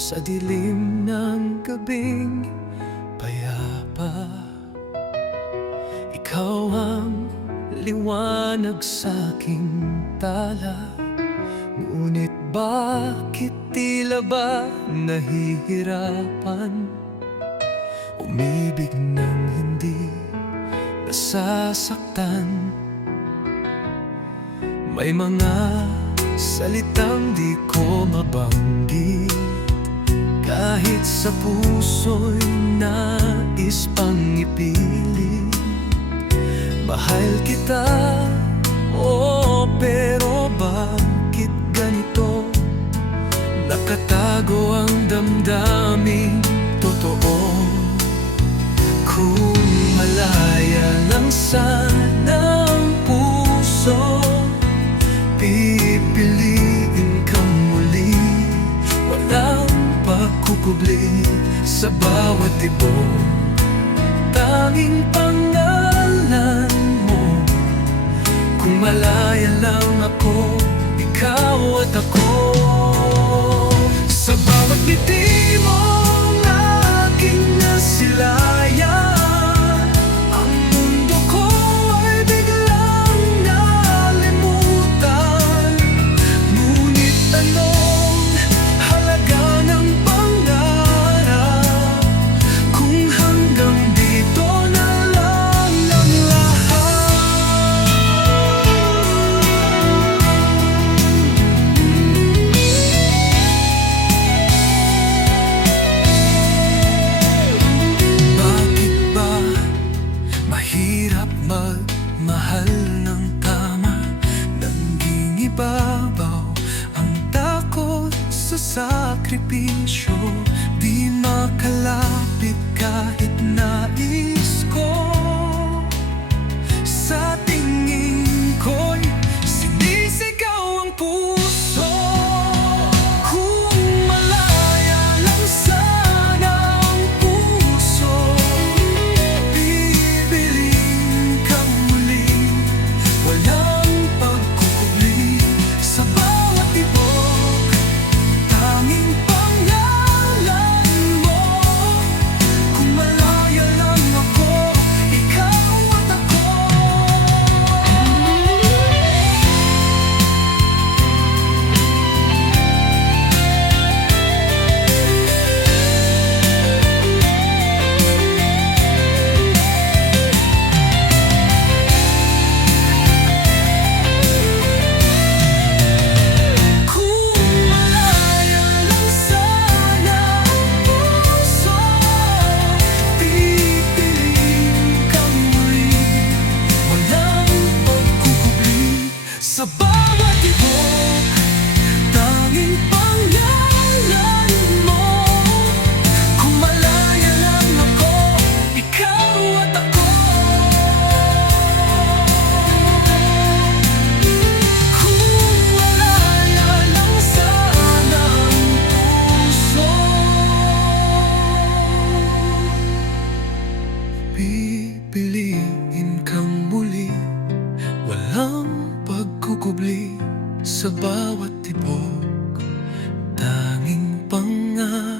sa dilim ng gabing payapa. Ikaw ang liwanag sa aking tala, ngunit bakit tila ba nahihirapan umibig ng hindi nasasaktan? May mga salitang di ko mabanggit, kahit sa puso'y nais pang ipilit. Mahal kita, oh, pero bakit ganito? Nakatago ang damdaming totoo. Kung malaya lang sana ang puso, pipiliin kang muli. Walang pagkukubli sa bawat tibok, tanging pangalan mo. Kung malaya lang ako, ikaw at ako. Sa bawat ngiti mong aking nasilayan, ang mundo ko ay biglang nalimutan. Ngunit anong halaga ng pangarap kung hanggang dito na lang ang lahat? Bakit ba mahirap magmahal ng tama? Nangingibabaw ang takot sa sakripisyo, di makalapit kahit nais ko. Sa tingin ko'y sinisigaw ang puso. Kung malaya lang sana ang puso, bibiling kang muli. Walang pagkukubli sa bawat tibok, tanging pangalan mo. Kung malaya lang ako, ikaw at ako. Kung malaya lang sana ang puso, pipiliin kang muli. Walang pagkukubli sa bawat tibok, tanging pangalan mo. Kung malaya lang ako, ikaw at ako. Kung malaya lang sana ang puso, pipiliin kang muli. Walang pagkukubli sa bawat tibok, tanging pangalan